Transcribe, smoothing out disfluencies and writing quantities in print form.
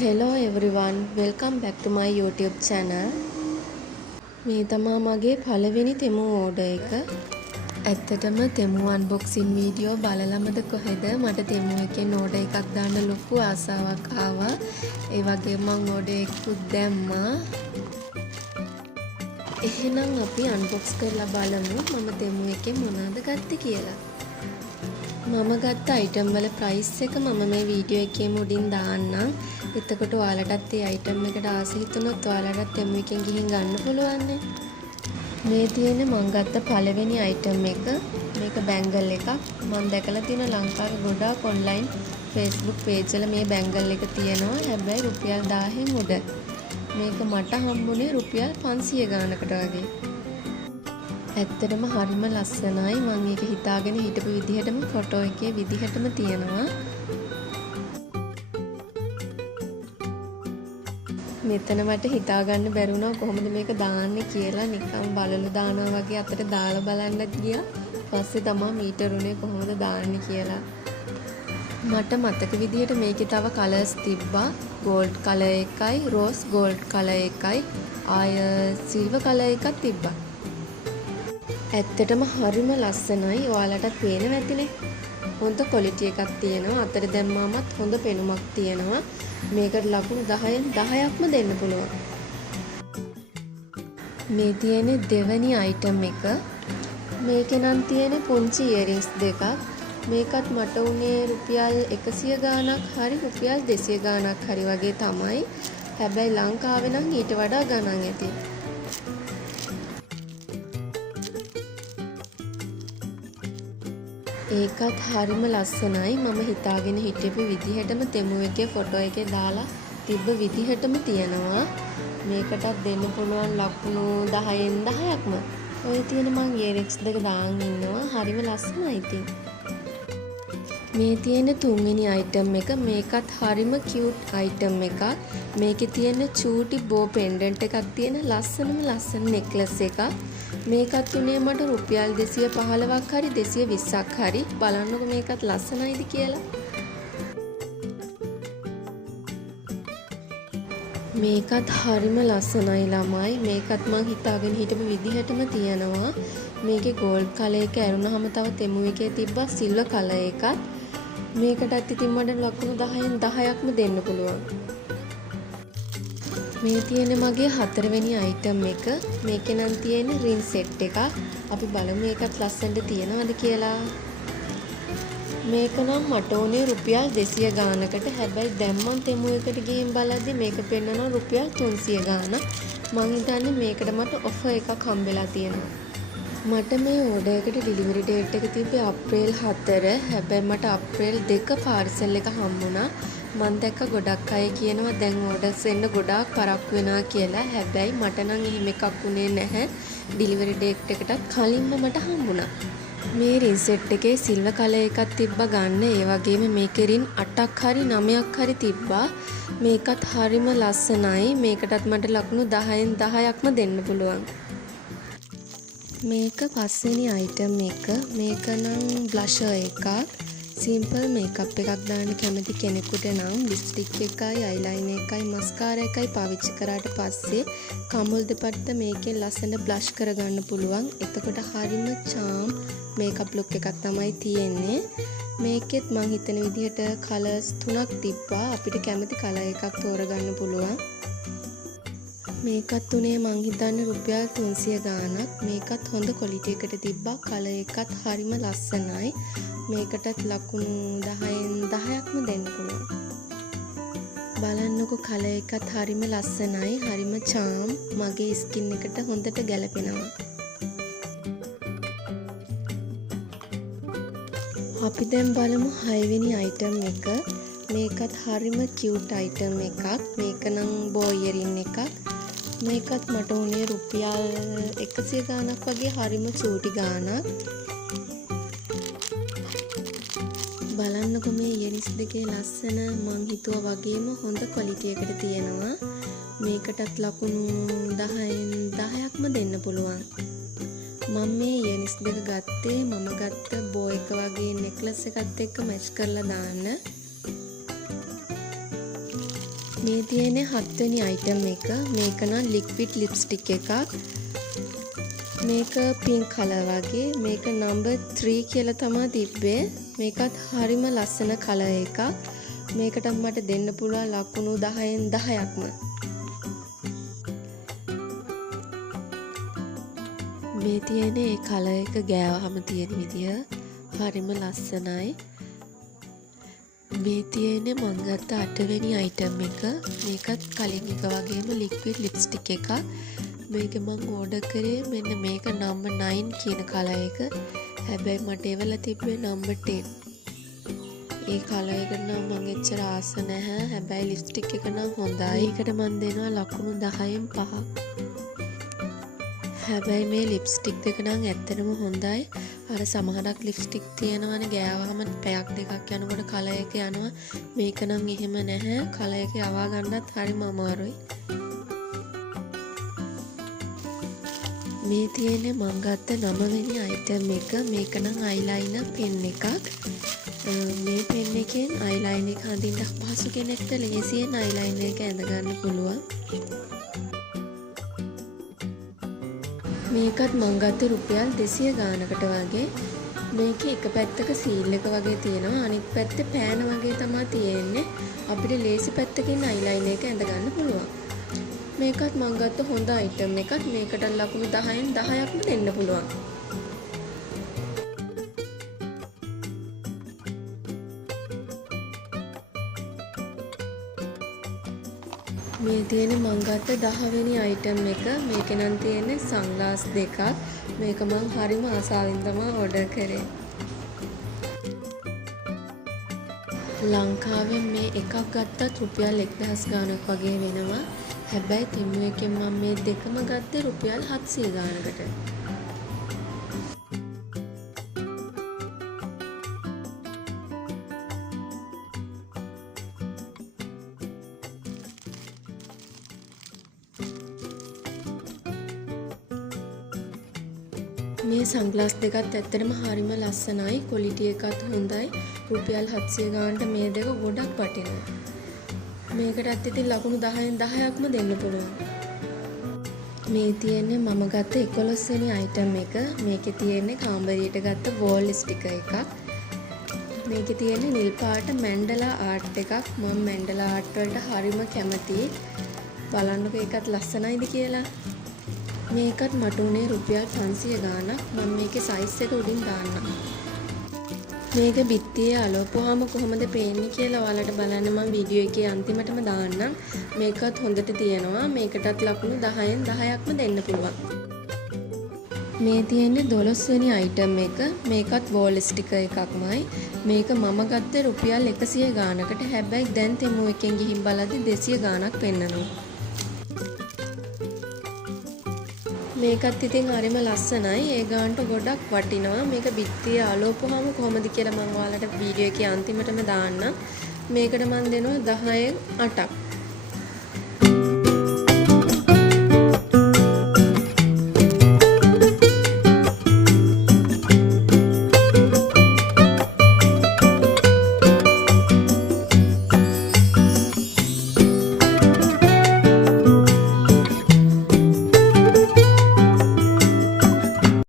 Hello everyone, welcome back to my YouTube channel. මේ තමා මගේ පළවෙනි තෙමු ඕඩර් එක. ඇත්තටම තෙමු අන්බොක්සින් වීඩියෝ බලලමද කොහෙද මට තෙමු එකෙන් ඕඩර් එකක් දාන්න ලොකු ආසාවක් ආවා. ඒ වගේම මම ඕඩර් එකකුත් දැම්මා. එහෙනම් අපි අන්බොක්ස් කරලා බලමු මම තෙමු එකෙන් මොනවද ගත්තේ කියලා. මම ගත්ත අයිටම් වල ප්‍රයිස් එක මම මේ වීඩියෝ එකේ මුලින් දාන්නම්. එතකොට ඔයාලටත් මේ අයිටම් එකට ආස හිතුනොත් ඔයාලටත් තෙමු එකෙන් ගිහින් ගන්න පුළුවන් නේ. මේ තියෙන්නේ මම ගත්ත පළවෙනි අයිටම් එක. මේක බැංගල් එකක්. මම දැකලා තියෙන ලංකාවේ ගොඩාක් ඔන්ලයින් Facebook page වල මේ බැංගල් එක තියෙනවා. හැබැයි රුපියල් 1000න් උඩ. මේක මට හම්බුනේ රුපියල් 500 ගානකට වගේ. ඇත්තටම හරිම ලස්සනයි. මම ඒක හිතාගෙන හිටපු විදිහටම ෆොටෝ එකේ විදිහටම තියෙනවා. මෙතන මට හිතා ගන්න බැරි වුණා කොහොමද මේක දාන්නේ කියලා. නිකන් බලලු දානවා වගේ අතට දාලා බලන්නත් ගියා. පස්සේ තමයි මීටර් උනේ කොහොමද දාන්නේ කියලා. මට මතක විදිහට මේකේ තව කලර්ස් තිබ්බා. ගෝල්ඩ් කලර් එකයි, රෝස් ගෝල්ඩ් කලර් එකයි, ආය සිල්වර් කලර් එකක් තිබ්බා. ඇත්තටම හරිම ලස්සනයි. ඔයාලටත් පේනවා ඇතිනේ. හොඳ ක්වොලිටි එකක් තියෙනවා. අතට දැම්මාමත් හොඳ පෙනුමක් තියෙනවා. මේකට ලකුණු 10න් 10ක්ම දෙන්න පුළුවන්. මේ තියෙන්නේ දෙවෙනි අයිටම් එක. මේකේ නම් තියෙන්නේ පුංචි ඉයරින්ග්ස් දෙකක්. මේකත් මට උනේ රුපියල් 100 ගාණක් හරි රුපියල් 200 ගාණක් හරි වගේ තමයි. හැබැයි ලංකාවේ නම් ඊට වඩා ගණන් ඇති. ඒකත් හරිම ලස්සනයි. මම හිතාගෙන හිටපු විදිහටම තෙමු එකේ ෆොටෝ එකේ දාලා තිබ්බ විදිහටම තියෙනවා. මේකටත් දෙන්න පුළුවන් ලකුණු 10න් 10ක්ම. ඔය තියෙන මං ඉයරින්ග්ස් දෙක දාන් ඉන්නවා. හරිම ලස්සනයි ඉතින්. මේ තියෙන තුන්වෙනි අයිටම් එක. මේකත් හරිම කියුට් අයිටම් එකක්. මේකේ තියෙන චූටි බෝ පෙන්ඩන්ට් එකක් තියෙන ලස්සන නෙක්ලස් එකක්. මේකත් උනේ මට රුපියල් 215ක් හරි 220ක් හරි. බලන්නකො මේකත් ලස්සනයිද කියලා. මේකත් හරිම ලස්සනයි ළමයි. මේකත් මං හිතාගෙන හිටපු විදිහටම තියෙනවා. මේකේ ගෝල්ඩ් කලර් එක ඇරුණාම තව තෙමු එකේ තිබ්බා සිල්වර් කලර් එකක්. මේකටත් ඉතින් මට ලකුණු 10න් 10ක්ම දෙන්න පුළුවන්. මේ තියෙන මගේ හතරවෙනි අයිටම් එක. මේකේ නම් තියෙන රින් සෙට් එකක්. අපි බලමු ඒකත් ලස්සනට තියනවද කියලා. මේක නම් මට උනේ රුපියල් 200 ගානකට. හැබැයි දැන් මම තෙමු එකට ගිහින් බලද්දි මේක පෙන්නනවා රුපියල් 300 ගානක්. මං හිතන්නේ මේකට මට ඔෆර් එකක් හම්බෙලා තියෙනවා. මට මේ ඕඩර් එකට ඩෙලිවරි ඩේට් එක තිබ්බේ අප්‍රේල් 4. හැබැයි මට අප්‍රේල් 2 පාර්සල් එක හම්බුණා. මම දැක්ක ගොඩක් අය කියනවා දැන් ඕඩර්ස් එන්න ගොඩාක් පරක්කු වෙනවා කියලා. හැබැයි මට නම් එහෙම එකක් උනේ නැහැ. ඩෙලිවරි ඩේට් එකටත් කලින්ම මට හම්බුණා. මේ රින් සෙට් එකේ සිල්වර් කලර් එකක් තිබ්බා ගන්න. ඒ වගේම මේකේ රින් 8ක් හරි 9ක් හරි තිබ්බා. මේකත් හරිම ලස්සනයි. මේකටත් මට ලකුණු 10න් 10ක්ම දෙන්න පුළුවන්. මේක පස්වෙනි අයිටම් එක. මේක නම් බ්ලෂර් එකක්. සිම්පල් මේකප් එකක් දාන්න කැමති කෙනෙකුට නම් ලිප්ස්ටික් එකයි, අයිලයිනර් එකයි, මස්කාරා එකයි පාවිච්චි කරාට පස්සේ කමුල් දෙපැත්ත මේකෙන් ලස්සන බ්ලෂ් කරගන්න පුළුවන්. එතකොට හරිම charm මේකප් ලුක් එකක් තමයි තියෙන්නේ. මේකෙත් මං හිතන විදිහට කලර්ස් 3ක් තිබ්බා. අපිට කැමති කලර් එකක් තෝරගන්න පුළුවන්. මේකත් උනේ මං හිතන්නේ රුපියල් 300 ගාණක්. මේකත් හොඳ ක්වොලිටි එකට තිබ්බා. කලර් එකත් හරිම ලස්සනයි. මේකටත් ලකුණු 10න් 10ක්ම දෙන්න පුළුවන්. බලන්නකො කලර් එකත් හරිම ලස්සනයි. හරිම charm. මගේ ස්කින් එකට හොඳට ගැලපෙනවා. අපි දැන් බලමු 6 වෙනි අයිටම් එක. මේකත් හරිම කියුට් අයිටම් එකක්. මේක නම් බෝ ඉයරින් එකක්. මේකත් මට උනේ රුපියල් 100 ගාණක් වගේ. හරිම චූටි ගාණක්. බලන්නකො මේ ඉයරින්ග්ස් දෙකේ ලස්සන. මං හිතුවා වගේම හොඳ ක්වොලිටි එකට තියෙනවා. මේකටත් ලකුණු 10න් 10ක්ම දෙන්න පුළුවන්. මම මේ ඉයරින්ග්ස් දෙක ගත්තේ මම ගත්ත බෝ එක වගේ නෙක්ලස් එකත් එක්ක මැච් කරලා දාන්න. මේ තියෙන්නේ 7 වෙනි අයිටම් එක. මේක නම් ලික්විඩ් ලිප්ස්ටික් එකක්. මේක පින්ක් කලර් වගේ. මේක නම්බර් 3 කියලා තමයි තිබ්බේ. මේකත් හරිම ලස්සන කලර් එකක්. මේකට මට දෙන්න පුළුවන් ලකුණු 10න් 10ක්ම. මේ තියෙන්නේ ඒ කලර් එක ගෑවහම තියෙන විදිය. හරිම ලස්සනයි. මේ තියෙන්නේ මං ගත්ත 8 වෙනි අයිටම් එක. මේකත් කලින් එක වගේම ලික්විඩ් ලිප්ස්ටික් එකක්. මේක මං ඕඩර් කරේ මෙන්න මේක නම්බර් 9 කියන කලර් එක. හැබැයි මට එවලා තිබ්බේ නම්බර් 10. ඒ කලර් එකට නම් මං එච්චර ආස නැහැ. හැබැයි ලිප්ස්ටික් එක නම් හොඳයි. ඒකට මං දෙනවා ලකුණු 10න් 5ක්. හැබැයි මේ ලිප්ස්ටික් දෙක නම් ඇත්තටම හොඳයි. අර සමහරක් ලිප්ස්ටික් තියෙනවනේ ගෑවහම පැයක් දෙකක් යනකොට කලර් එක යනවා. මේක නම් එහෙම නැහැ. කලර් එක යවා ගන්නත් හරිම අමාරුයි. මේ තියෙන්නේ මං ගත්ත 9 වෙනි අයිටම් එක. මේක නම් අයිලයිනර් පෙන් එකක්. මේ පෙන් එකෙන් අයිලයිනර් එක අඳින්න අපහසු කෙනෙක්ට ලේසියෙන් අයිලයිනර් එක ඇඳ ගන්න පුළුවන්. මේකත් මං ගත්තේ රුපියල් 200 ගානකට වගේ. මේකේ එක පැත්තක සීල් එක වගේ තියෙනවා. අනිත් පැත්තේ පෑන වගේ තමයි තියෙන්නේ. අපිට ලේසි පැත්තකින් අයිලයිනර් එක ඇඳ ගන්න පුළුවන්. මේකත් මං ගත්ත හොඳ අයිටම් එකක්. මේකට ලකුණු 10න් 10ක්ම දෙන්න පුළුවන්. මේ තියෙන්නේ මං ගත්ත 10 වෙනි අයිටම් එක. මේකේ නම් තියෙන්නේ සන්ග්ලාස් දෙකක්. මේක මං හරිම ආසාවෙන් තමයි ඕඩර් කරේ. ලංකාවෙන් මේ එකක් ගත්තත් රුපියල් 1000 ගාණක් වගේ වෙනවා. හැබැයි තිම්මු එකෙන් මම මේ දෙකම ගත්තේ රුපියල් 700 ගාණකට. මේ සන්ග්ලාස් දෙකත් ඇත්තටම හරිම ලස්සනයි. ක්වොලිටි එකත් හොඳයි. රුපියල් 700 ගානට මේ දෙක ගොඩක් වටිනවා. මේකටත් ඉතින් ලකුණු 10න් 10ක්ම දෙන්න පුළුවන්. මේ තියෙන්නේ මම ගත්ත 11 වෙනි අයිටම් එක. මේකේ තියෙන්නේ කාමරියට ගත්ත වෝල් ස්ටිකර් එකක්. මේකේ තියෙන්නේ නිල් පාට මැන්ඩලා ආර්ට් එකක්. මම මැන්ඩලා ආර්ට් වලට හරිම කැමතියි. බලන්නකෝ ඒකත් ලස්සනයිද කියලා. මේකත් මට උනේ රුපියල් 500 ගාණක්. මම මේකේ සයිස් එක උඩින් දාන්නම්. මේක බිත්තියේ අලවපුවාම කොහොමද පේන්නේ කියලා ඔයාලට බලන්න මම වීඩියෝ එකේ අන්තිමටම දාන්නම්. මේකත් හොඳට තියෙනවා. මේකටත් ලකුණු 10න් 10ක්ම දෙන්න පුළුවන්. මේ තියෙන්නේ 12 වෙනි අයිටම් එක. මේකත් වෝල් ස්ටිකර් එකක්මයි. මේක මම ගත්තේ රුපියල් 100 ගාණකට. හැබැයි දැන් තෙමු එකෙන් ගිහින් බලද්දි 200 ගාණක් පෙන්නනවා. මේකත් ඉතින් හරිම ලස්සනයි. ඒ ගානට ගොඩක් වටිනවා. මේක බිත්තියේ අලවපුවාම කොහොමද කියලා මම ඔයාලට වීඩියෝ එකේ අන්තිමටම දාන්නම්. මේකට මම දෙනවා 10න් 8ක්.